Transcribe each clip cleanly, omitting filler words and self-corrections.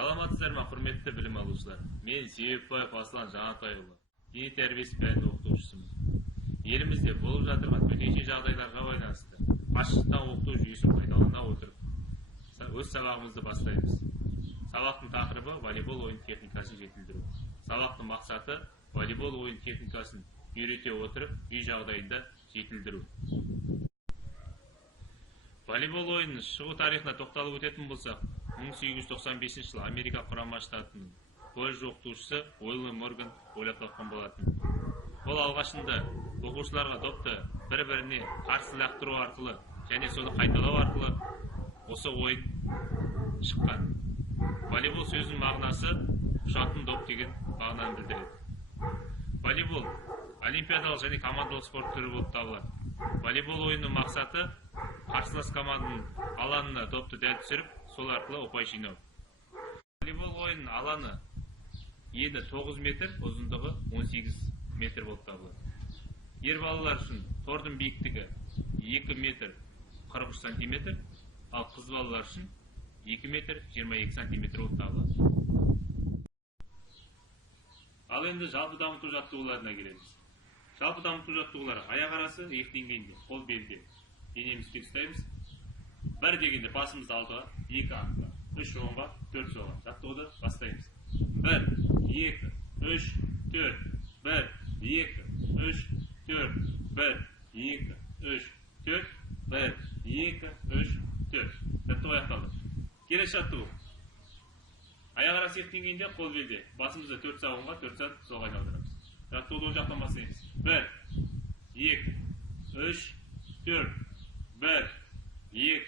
Саламатсыздар ма, құрметті білім алушылар? Мен Себепбаев Аслан Жанатайұлы, дене тәрбиесі пәнінің оқытушысымын. Елімізде болып жатырған төтенше жағдайларға байланысты қашықтан оқыту жүйесін пайдалана отырып өз сабағымызды бастаймыз. Сабақтың тақырыбы волейбол ойын техникасын жетілдіру. Сабақтың мақсаты волейбол ойын техникасын үйрете отырып үй жағдайында жетілдіру. Волейбол ойынның шығу тарихына тоқталып өтетін болсақ, 1895 жылы Америка құрама штатының колледж оқытушысы Уильям Морган ойлап тапқан болатын. Ол алғашында оқушыларға допты бір-біріне қарсы лақтыру арқылы және соны қайталау арқылы осы ойын шыққан. Волейбол сөзінің мағынасы ұшатын доп деген мағынаны білдіреді. Волейбол олимпиадалық және командалық спорт түрі болып табылады. Волейбол ойынның мақсаты қарсылас команданың алаңына допты дәл түсіріп, сол арқылы ұпай жинау. Волейбол ойынның алаңы ені 9 метр, ұзындығы 18 метр болып табылады. Ер балалар үшін тордың биіктігі 2 метр 43 сантиметр, ал қыз балалар үшін 2 метр 22 сантиметр болып табылады. Ал енді жалпы дамыту жаттығуларына келеміз. Жалпы дамыту жаттығулары аяқ арасы иық деңгейінде, қол белде денемізді ұстаймыз. 1 дегенде басымызды алдыға, 2 артқа, 3 оңға, 4 солға. Жаттығуды бастаймыз. 1, 2, 3, 4, 1, 2, 3, 4, 1, 2, 3, 4, 1, 2, 3, 4. Жаттығу аяқталды. Келесі жаттығу. Аяқ арасы иық деңгейінде, қол белде. Басымызды 4 сағ оңға, 4 сағ солға айналдырамыз. Жаттығуды оң жақтан бастаймыз. 1, 2, 3, 4, 1, 2,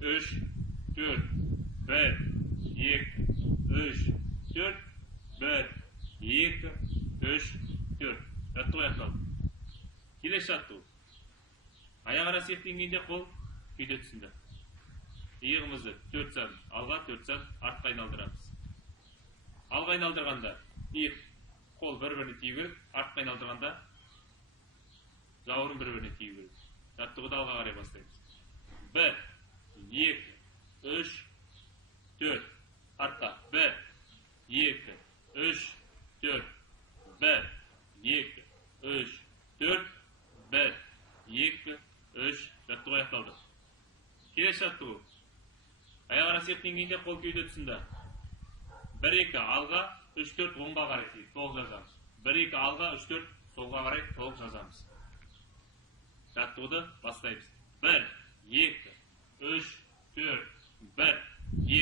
3, 4, 1, 2, 3, 4, 1, 2, 3, 4. Жаттығу аяқталды. Келесі жаттығу. Аяқ арасы иық деңгейінде, қол кеуде тұсында. Иығымызды 4 сәт алға, 4 сәт артқа айналдырамыз. Алға айналдырғанда иық, қол бір-біріне тию керек, артқа айналдырғанда жауырын бір-біріне тию керек. Жаттығуды алға қарай бастаймыз. 1, 2, 3, 4. Артқа. 1, 2, 3, 4. 1, 2, 3, 4. 1, 2, 3. Жаттығу аяқталды. Келесі жаттығу. Аяқ арасы иық деңгейінде, қол кеуде тұсында. 1, 2 алға, 3, 4 оңға қарай толық жазамыз. 1, 2 алға, 3, 4 солға қарай толық жазамыз. Жаттығуды бастаймыз. 1, 2, 3, 4, 1, 2,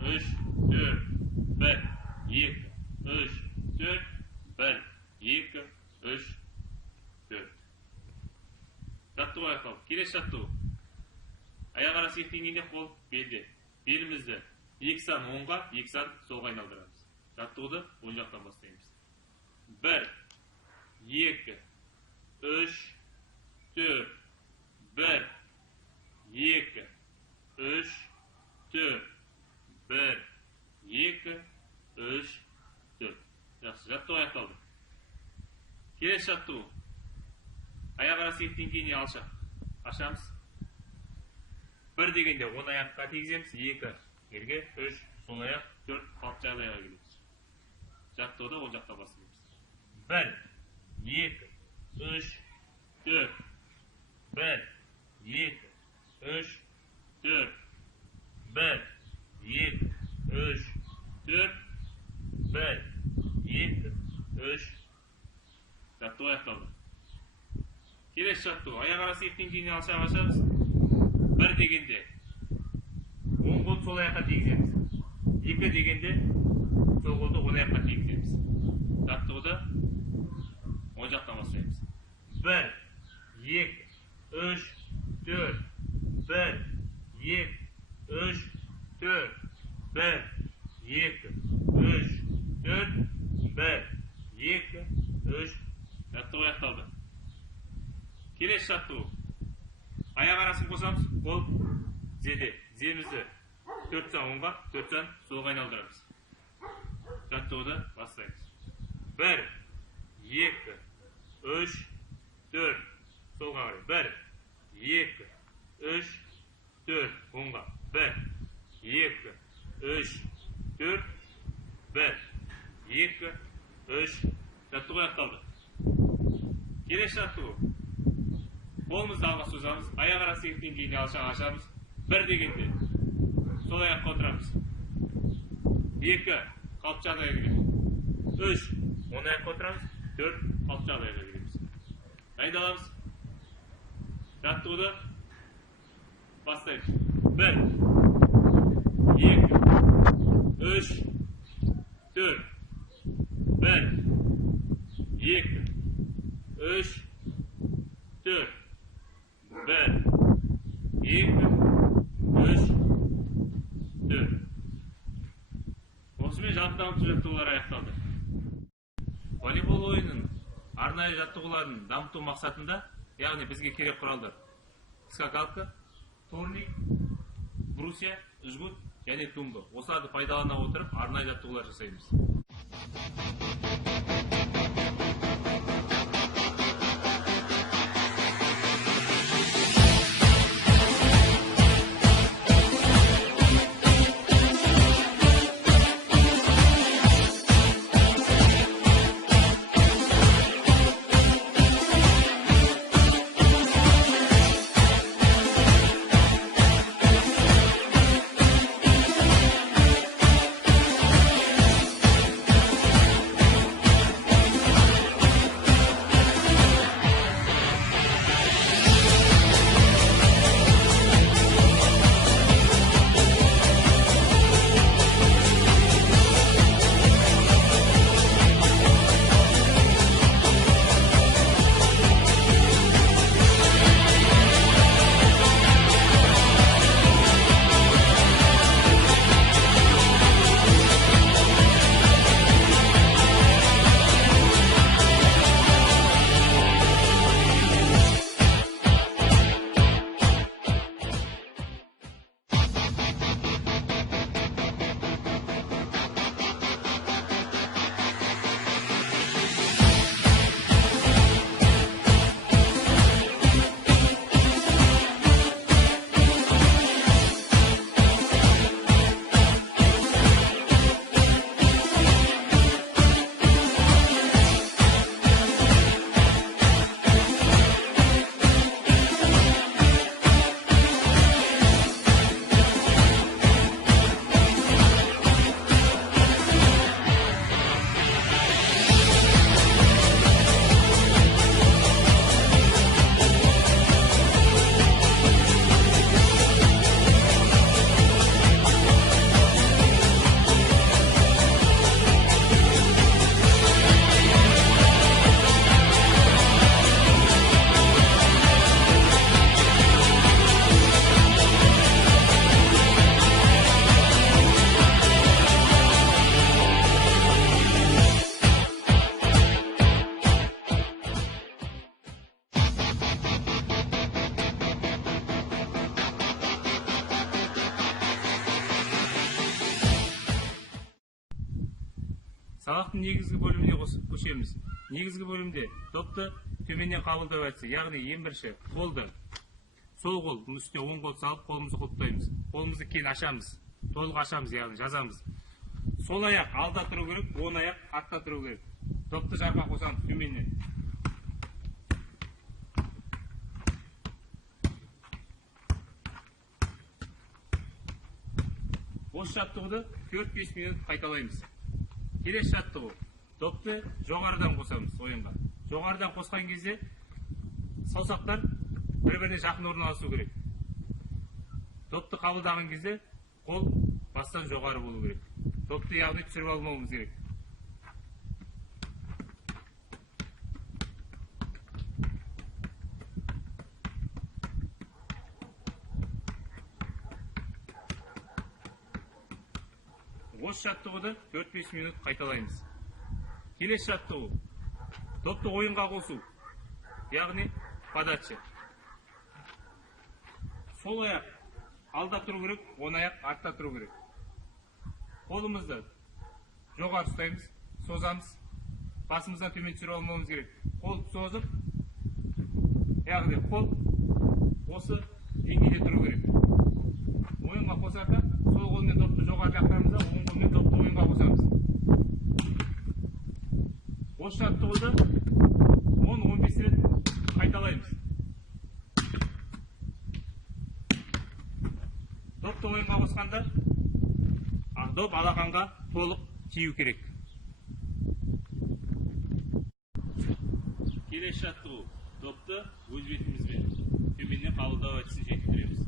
3, 4, 1, 2, 3, 4, 1, 2, 3, 4. Жаттығу аяқталды. Келесі жаттығу. Аяқ арасы иық деңгейінде, қол белде. Белімізді 2 сан оңға, 2 сан солға айналдырамыз. Жаттығуды оң жақтан бастаймыз. 1, 2, 3, 4, 1, 2, 3, 4, 1, 2, 3, 4. Жақсы, жаттығу аяқталды. Келесі жаттығу. Аяқ арасы иық деңгейіне алшақ. Ашамыз. 1 дегенде 10 аяққа тигіземіз, 2 жерге, 3 сол аяқ, 4 қалыпты жағдайға келеміз. Жаттығуды ол жақта бастаймыз. 1, 2, 3, 4, 1, 2, 3, 4, 1, 2, 3, 4, 1, 2, 3. Жаттығу аяқталды. Келесі жаттығу. Аяқ арасы иық деңгейіне алшақ ашамыз. 1 дегенде оң қолды сол аяққа тигіземіз. 2 дегенде сол қолды оң аяққа тигіземіз. Жаттығуды оң жақтан бастаймыз. 1, 2, 3, 4, 1, 2, 3, 4, 1, 2, 3, 4, 1, 2, 3. Жаттығу аяқталды. Келесі жаттығу. Аяқ арасын қосамыз, қол зеде. Земізді 4 сан оңға, 4 сан солға айналдырамыз. Жаттығуды бастаймыз. 1, 2, 3, 4, солға қарай. 1, 2, 3, 4, оңға. 1, 2, 3, 4, 1, 2, 3. Жаттығу аяқталды. Келесі жаттығу. Қолымызды алға созамыз, аяқ арасы еттен кейін алшаға ашамыз. 1 дегенде сол аяққа отырамыз. 2, қалыпты жағдайға келеміз. 3, оң аяққа отырамыз. 4, қалыпты жағдайға келеміз. Дайындаламыз. Жаттығуды бастаймыз. 1, 2, 3, 4, 1, 2, 3, 4, 1, 2, 3, 4. Осымен жалпы жаттығулар аяқталды. Волейбол ойынын арнайы жаттығуларын дамыту мақсатында, яғни бізге керек құралдар: скакалка, турник, брусья, жгут және тумба. Осыларды пайдалана отырып, арнайы жаттығулар жасаймыз. Сабақтың негізгі бөліміне көшеміз. Негізгі бөлімде допты төменнен қабылдау әдісі, яғни ең бірінші қолды сол қол, бұның үстіне оң қол салып, қолымызды құлыптаймыз. Қолымызды кейін ашамыз, толық ашамыз, яғни жазамыз. Сол аяқ алда тұру керек, оң аяқ артта тұру керек. Допты жарма қосамыз төменнен. Осы жаттығуды 4-5 минут қайталаймыз. Келесі жаттығу. Допты жоғарыдан қосамыз ойынға. Жоғарыдан қосқан кезде саусақтар бір-біріне жақын орналасу керек. Допты қабылдаған кезде қол бастан жоғары болу керек. Допты яғни түсіріп алмауымыз керек. Осы жаттығуды 4-5 минут қайталаймыз. Келесі жаттығу. Допты ойынға қосу, яғни подача. Сол аяқ алда тұру керек, оң аяқ артта тұру керек. Қолымызды жоғары ұстаймыз, созамыз. Басымыздан төмен түсіріп алмауымыз керек. Қол созып, яғни қол осы деңгейде тұру керек. Ойынға қосарда сол қолмен допты жоғары жақтарымызда, оң қолмен допты Осы жаттығуды 10-15 рет қайталаймыз. Допты ойынға қосқанда доп алақанға толық тию керек. Келесі жаттығу допты өз бетімізбен төменнен қабылдау әдісін жетілдіреміз.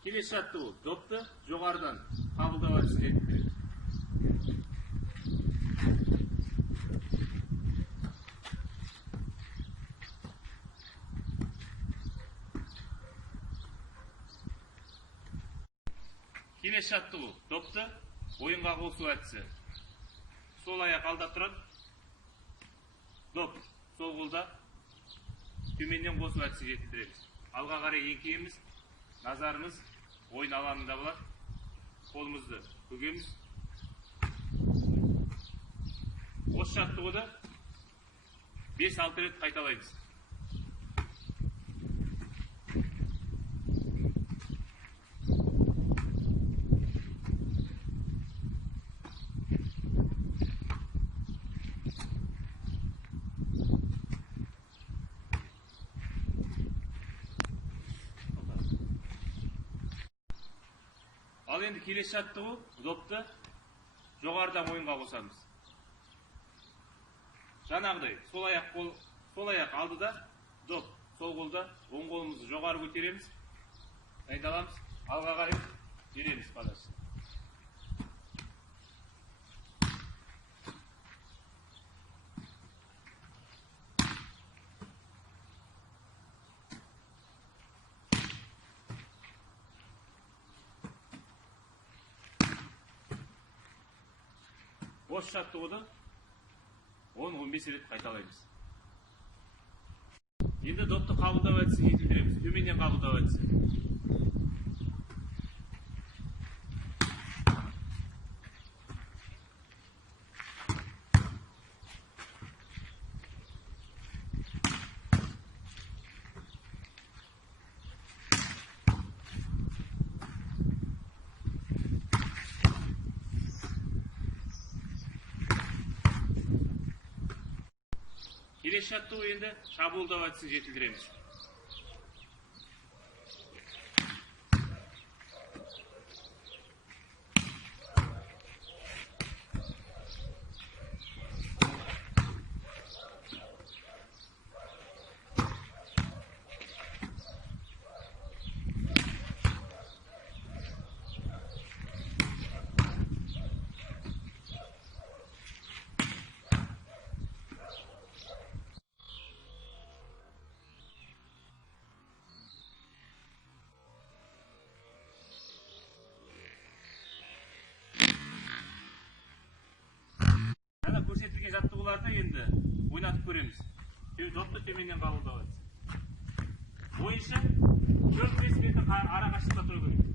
Келесі жаттығу допты жоғарыдан қабылдау әдісін жетілдіреміз. Келесі жаттығу допты ойынға қосу әдісі. Сол аяқ алда тұрады, доп сол қолда төменнен қосу әдісі жетілдіреміз. Алға қарай еңкейеміз, назарымыз ойын алаңында болады. Қолымызды бүгеміз. Осы жаттығуды 5-6 рет қайталаймыз. Ал енді келесі жаттығу допты жоғарыдан ойынға қосамыз. Жаңағыдай сол аяқ алдыда доп сол қолда, оң қолымызды жоғары көтереміз, дайындаламыз, алға қарай береміз подачасын. Осы жаттығуды 10-15 рет қайталаймыз. Енді допты қабылдау әдісін жетілдіреміз. Төменнен қабылдау әдісі. Келесі жаттығу енді шабуылдау әдісін жетілдіреміз. Көрсетілген жаттығуларды енді ойнатып көреміз. Допты төменнен қабылдау әдісі. Ойыншы 4-5 метр ара қашықта тұру керек.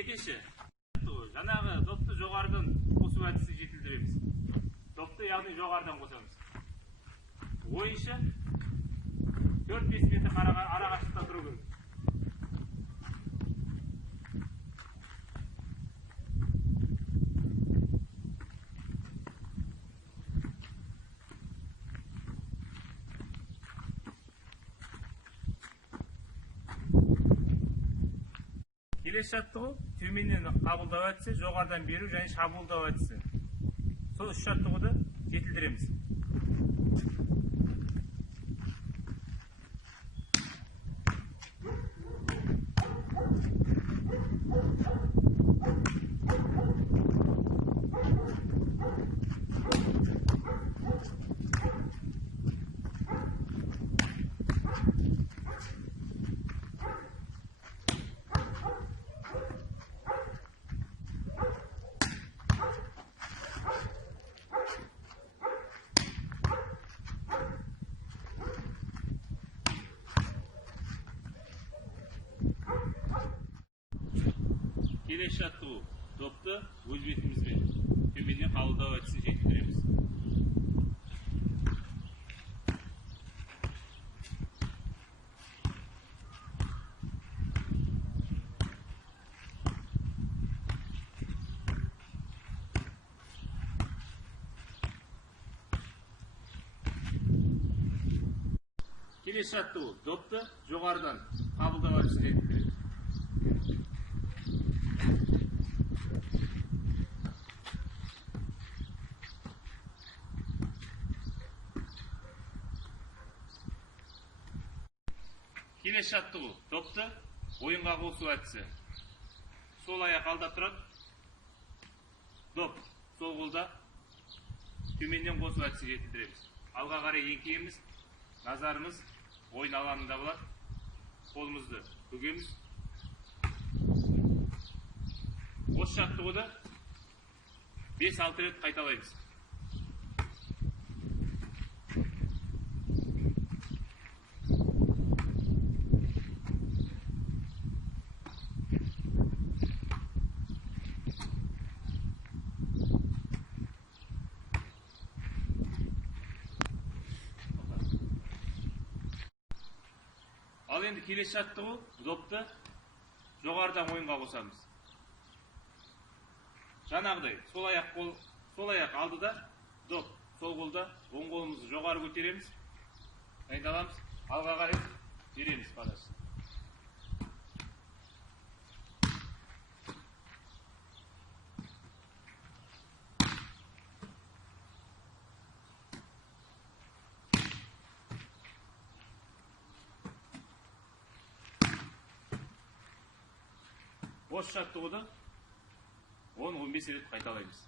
Екінші, жаңағы допты жоғарыдан қосу әдісін жетілдіреміз. Допты яғни жоғарыдан қосамыз. Ойыншы 4-5 метр ара қашықта тұру керек. Келесі жаттығу төменнен қабылдау әдісі, жоғарыдан беру және шабуылдау әдісі. Сол үш жаттығуды жетілдіреміз. Келесі жаттығу. Допты өз бетімізбен төменнен қабылдау әдісін жетілдіреміз. Келесі жаттығу. Допты жоғарыдан қабылдау әдісін жетілдіреміз. Келесі жаттығу. Допты ойынға қосу әдісі. Сол аяқ алда тұрады. Доп сол қолда төменнен қосу әдісі жетілдіреміз. Алға қарай еңкейеміз. Назарымыз ойын алаңында болады. Қолымызды бүгеміз. Осы жаттығуды 5-6 рет қайталаймыз. Ал енді келесі жаттығу. Допты жоғарыдан ойынға қосамыз. Жаңағыдай сол аяқ алдыда, доп сол қолда, оң қолымызды жоғары көтереміз. Дайындаламыз. Алға қарай береміз падасын. Осы жаттығуды 10-15 рет қайталаймыз.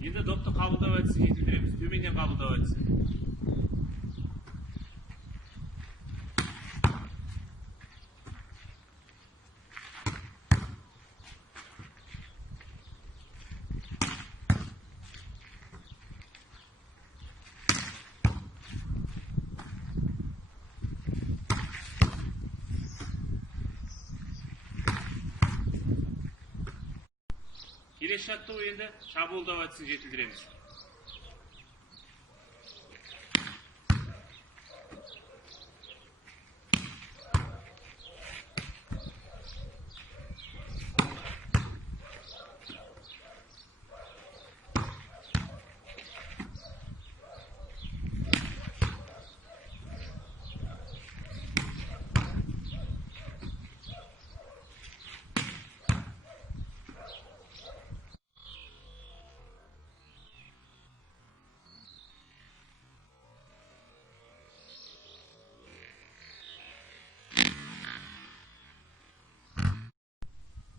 Енді допты қабылдау әдісін жетілдіреміз. Төменнен қабылдау әдісі. Келесі жаттығу енді шабуылдау әдісін жетілдіреміз.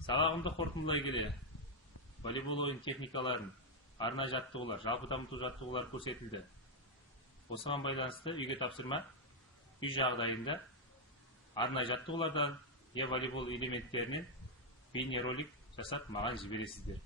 Сабағымды қорытындылай келе, волейбол ойын техникаларын, арнайы жаттығулар, жалпы дамыту жаттығулар көрсетілді. Осыған байланысты үйге тапсырма, үй жағдайында арнайы жаттығулардан, волейбол элементтерінен бейнеролик жасап маған жібересіздер.